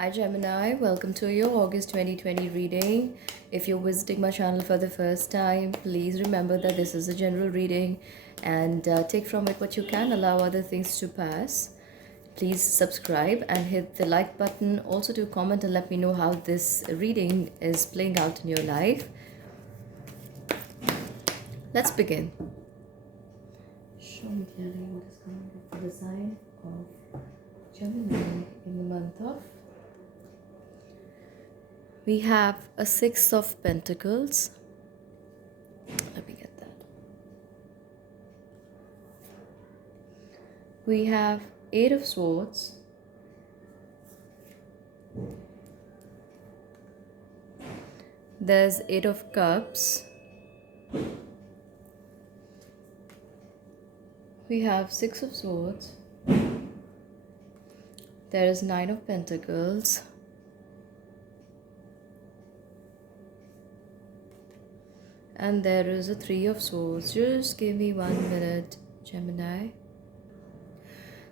Hi Gemini, welcome to your August 2020 reading. If you're visiting my channel for the first time, please remember that this is a general reading and take from it what you can, allow other things to pass. Please subscribe and hit the like button. Also, to comment and let me know how this reading is playing out in your life. Let's begin. Show me clearly what is coming up for the sign of Gemini in the month of. We have a Six of Pentacles. Let me get that. We have Eight of Swords. There's Eight of Cups. We have Six of Swords. There is Nine of Pentacles. And there is a Three of Swords. Just give me 1 minute, Gemini.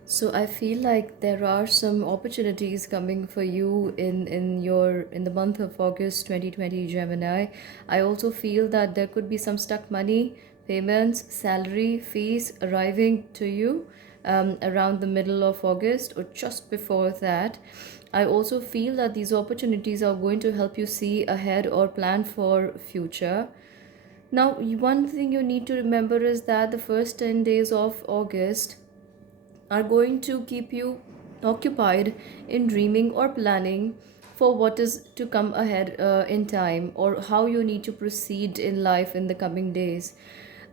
So I feel like there are some opportunities coming for you in the month of August 2020, Gemini. I also feel that there could be some stuck money, payments, salary, fees arriving to you around the middle of August or just before that. I also feel that these opportunities are going to help you see ahead or plan for future. Now, one thing you need to remember is that the first 10 days of August are going to keep you occupied in dreaming or planning for what is to come ahead in time, or how you need to proceed in life in the coming days.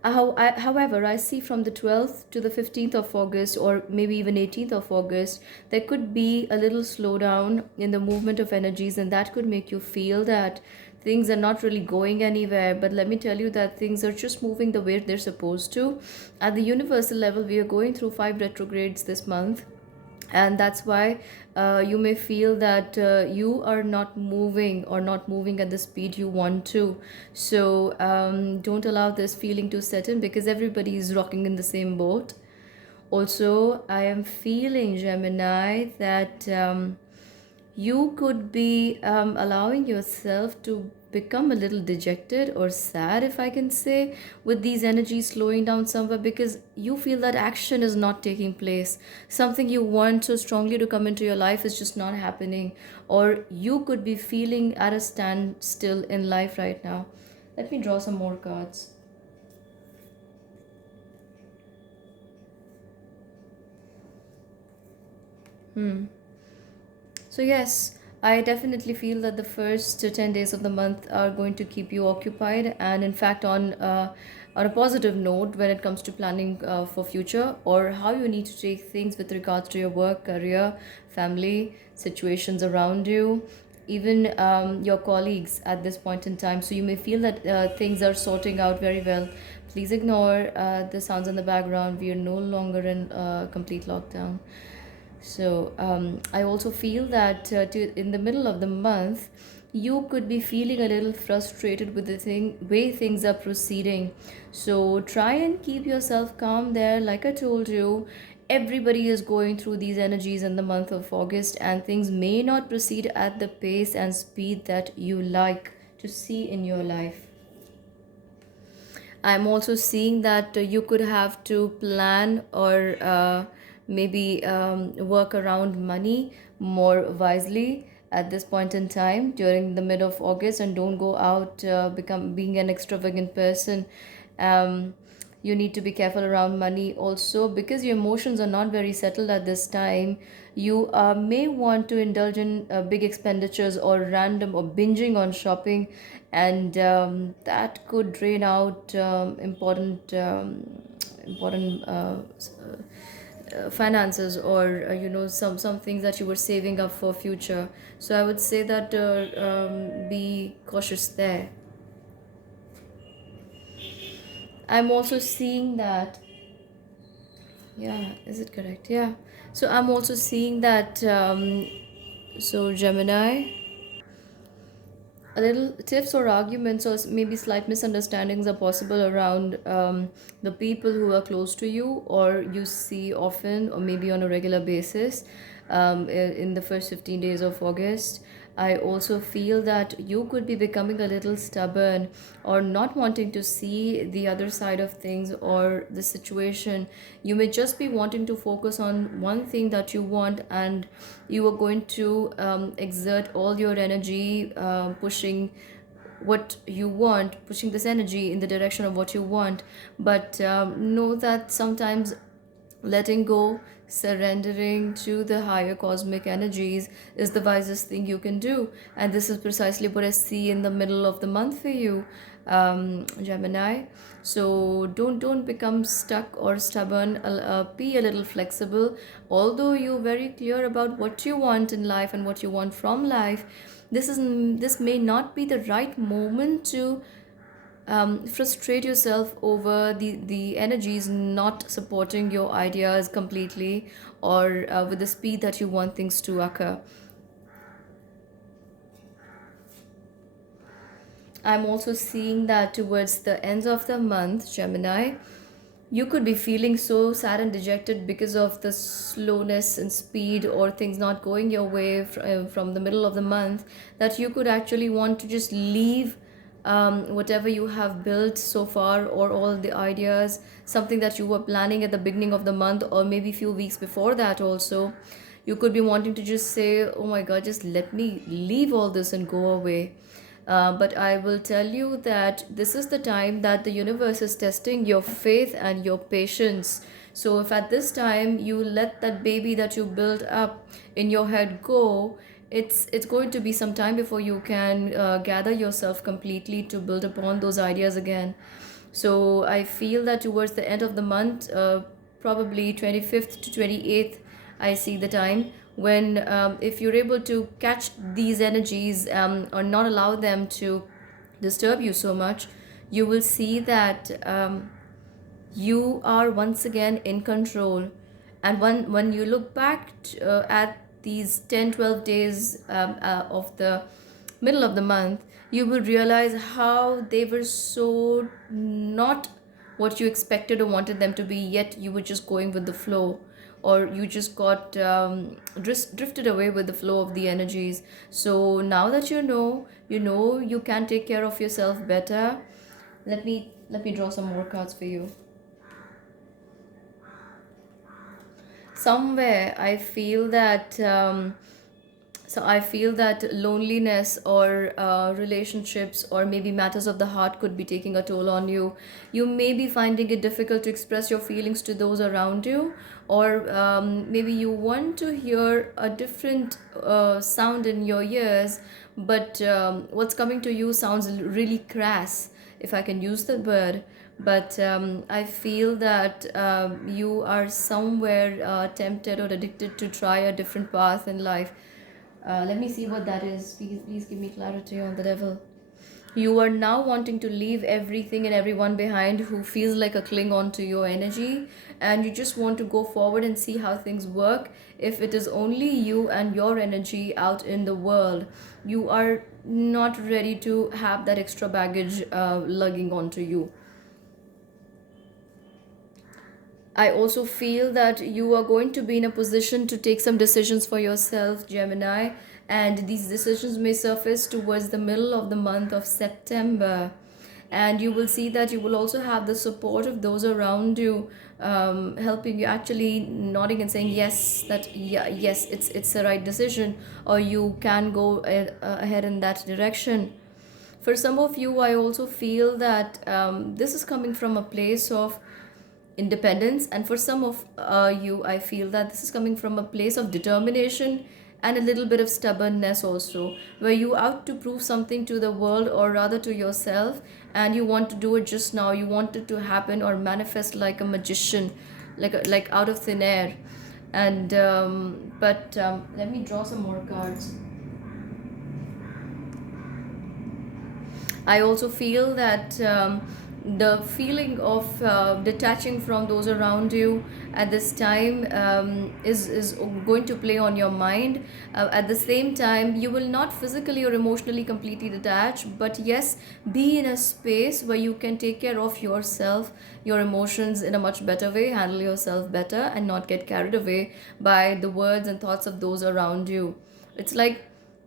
However, I see from the 12th to the 15th of August, or maybe even 18th of August, there could be a little slowdown in the movement of energies, and that could make you feel that things are not really going anywhere. But let me tell you that things are just moving the way they're supposed to. At the universal level, we are going through 5 retrogrades this month, and that's why you may feel that you are not moving or not moving at the speed you want to. So don't allow this feeling to set in, because everybody is rocking in the same boat. Also, I am feeling, Gemini, that you could be allowing yourself to become a little dejected or sad, if I can say, with these energies slowing down somewhere, because you feel that action is not taking place. Something you want so strongly to come into your life is just not happening, or you could be feeling at a standstill in life right now. Let me draw some more cards. So yes, I definitely feel that the first 10 days of the month are going to keep you occupied, and in fact on a positive note when it comes to planning for future, or how you need to take things with regards to your work, career, family, situations around you, even your colleagues at this point in time. So you may feel that things are sorting out very well. Please ignore the sounds in the background. We are no longer in complete lockdown. So I also feel that in the middle of the month, you could be feeling a little frustrated with the way things are proceeding. So try and keep yourself calm there. Like I told you, everybody is going through these energies in the month of August, and things may not proceed at the pace and speed that you like to see in your life. I'm also seeing that you could have to plan, or maybe work around money more wisely at this point in time during the mid of August, and don't go out become being an extravagant person. Um, you need to be careful around money also, because your emotions are not very settled at this time. You may want to indulge in big expenditures, or random or binging on shopping, and that could drain out important finances, or some things that you were saving up for future. So I would say that be cautious there. I'm also seeing that, yeah, is it correct? Yeah. So I'm also seeing that so Gemini, a little tiffs or arguments, or maybe slight misunderstandings are possible around the people who are close to you, or you see often, or maybe on a regular basis. in the first 15 days of August. I also feel that you could be becoming a little stubborn or not wanting to see the other side of things or the situation. You may just be wanting to focus on one thing that you want, and you are going to exert all your energy pushing what you want, pushing this energy in the direction of what you want. But know that sometimes letting go, surrendering to the higher cosmic energies is the wisest thing you can do. And this is precisely what I see in the middle of the month for you, Gemini. So don't become stuck or stubborn. Be a little flexible. Although you're very clear about what you want in life and what you want from life, this may not be the right moment to frustrate yourself over the energies not supporting your ideas completely, or with the speed that you want things to occur. I'm also seeing that towards the end of the month, Gemini, you could be feeling so sad and dejected because of the slowness and speed or things not going your way from the middle of the month, that you could actually want to just leave whatever you have built so far, or all the ideas, something that you were planning at the beginning of the month or maybe few weeks before that also. You could be wanting to just say, oh my god, just let me leave all this and go away. But I will tell you that this is the time that the universe is testing your faith and your patience. So, if at this time you let that baby that you built up in your head go, it's going to be some time before you can gather yourself completely to build upon those ideas again. So I feel that towards the end of the month, probably 25th to 28th, I see the time when, if you're able to catch these energies or not allow them to disturb you so much, you will see that you are once again in control. And when you look back at these 10, 12 days of the middle of the month, you will realize how they were so not what you expected or wanted them to be, yet you were just going with the flow, or you just got drifted away with the flow of the energies. So now that you know you can take care of yourself better. Let me draw some more cards for you. Somewhere I feel that loneliness or relationships or maybe matters of the heart could be taking a toll on you. You may be finding it difficult to express your feelings to those around you, or maybe you want to hear a different sound in your ears, but what's coming to you sounds really crass, if I can use the word. But I feel that you are somewhere tempted or addicted to try a different path in life. Let me see what that is. Please give me clarity on the devil. You are now wanting to leave everything and everyone behind who feels like a cling on to your energy, and you just want to go forward and see how things work. If it is only you and your energy out in the world, you are not ready to have that extra baggage lugging onto you. I also feel that you are going to be in a position to take some decisions for yourself, Gemini, and these decisions may surface towards the middle of the month of September. And you will see that you will also have the support of those around you, helping you, actually nodding and saying yes, that yeah, yes, it's the right decision, or you can go ahead in that direction. For some of you, I also feel that this is coming from a place of independence, and for some of you, I feel that this is coming from a place of determination and a little bit of stubbornness also, where you out to prove something to the world, or rather to yourself, and you want to do it just now. You want it to happen or manifest like a magician, like out of thin air. And but let me draw some more cards. I also feel that the feeling of detaching from those around you at this time is going to play on your mind. At the same time, you will not physically or emotionally completely detach, but yes, be in a space where you can take care of yourself, your emotions in a much better way, handle yourself better, and not get carried away by the words and thoughts of those around you. It's like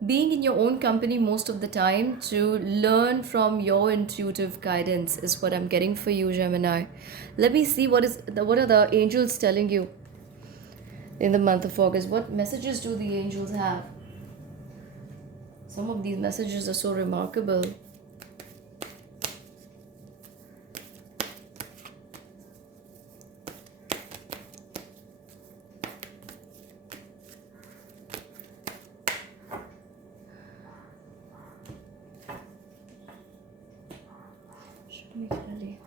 being in your own company most of the time to learn from your intuitive guidance is what I'm getting for you, Gemini. Let me see what are the angels telling you in the month of August. What messages do the angels have? Some of these messages are so remarkable. Should make ready.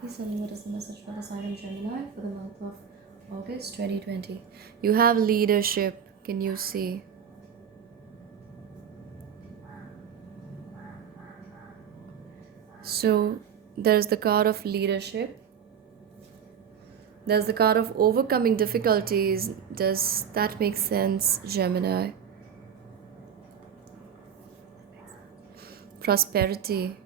Please tell me what is the message for the sign of Gemini for the month of August 2020. You have leadership. Can you see? So there's the card of leadership. There's the card of overcoming difficulties. Does that make sense, Gemini? Prosperity.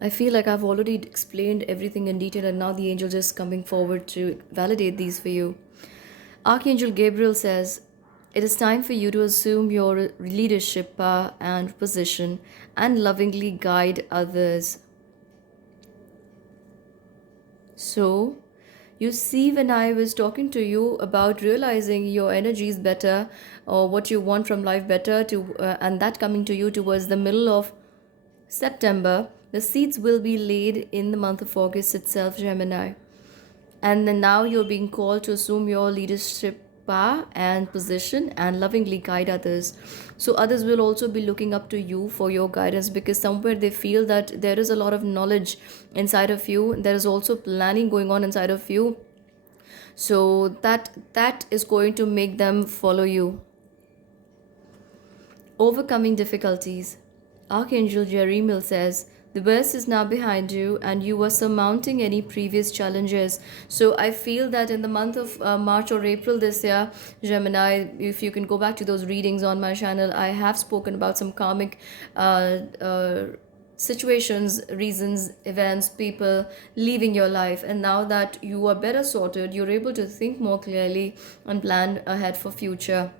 I feel like I've already explained everything in detail, and now the angel is coming forward to validate these for you. Archangel Gabriel says, "It is time for you to assume your leadership power and position and lovingly guide others." So, you see, when I was talking to you about realizing your energies better or what you want from life better, and that coming to you towards the middle of September, the seeds will be laid in the month of August itself, Gemini. And then now you're being called to assume your leadership power and position and lovingly guide others. So others will also be looking up to you for your guidance, because somewhere they feel that there is a lot of knowledge inside of you. There is also planning going on inside of you. So that is going to make them follow you. Overcoming difficulties. Archangel Jeremiel says, "The worst is now behind you and you are surmounting any previous challenges." So I feel that in the month of March or April this year, Gemini, if you can go back to those readings on my channel, I have spoken about some karmic situations, reasons, events, people leaving your life. And now that you are better sorted, you're able to think more clearly and plan ahead for future.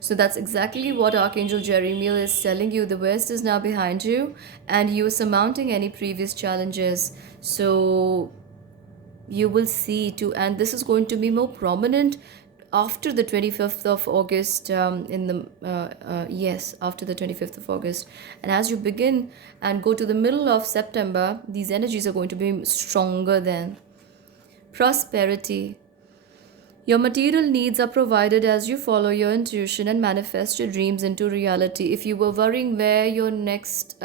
So that's exactly what Archangel Jeremiel is telling you. The worst is now behind you and you're surmounting any previous challenges. So you will see too, and this is going to be more prominent after the 25th of August, in the yes, after the 25th of August. And as you begin and go to the middle of September, these energies are going to be stronger then. Prosperity. Your material needs are provided as you follow your intuition and manifest your dreams into reality. If you were worrying where your next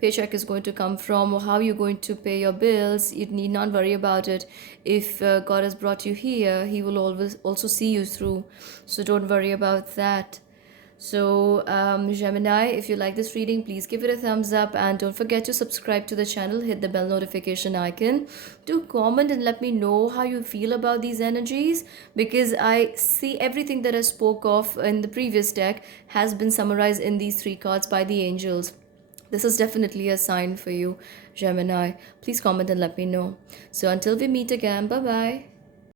paycheck is going to come from or how you're going to pay your bills, you need not worry about it. If God has brought you here, He will always also see you through. So don't worry about that. So, Gemini, if you like this reading, please give it a thumbs up and don't forget to subscribe to the channel, hit the bell notification icon, to comment and let me know how you feel about these energies, because I see everything that I spoke of in the previous deck has been summarized in these three cards by the angels. This is definitely a sign for you, Gemini. Please comment and let me know. So, until we meet again, bye bye.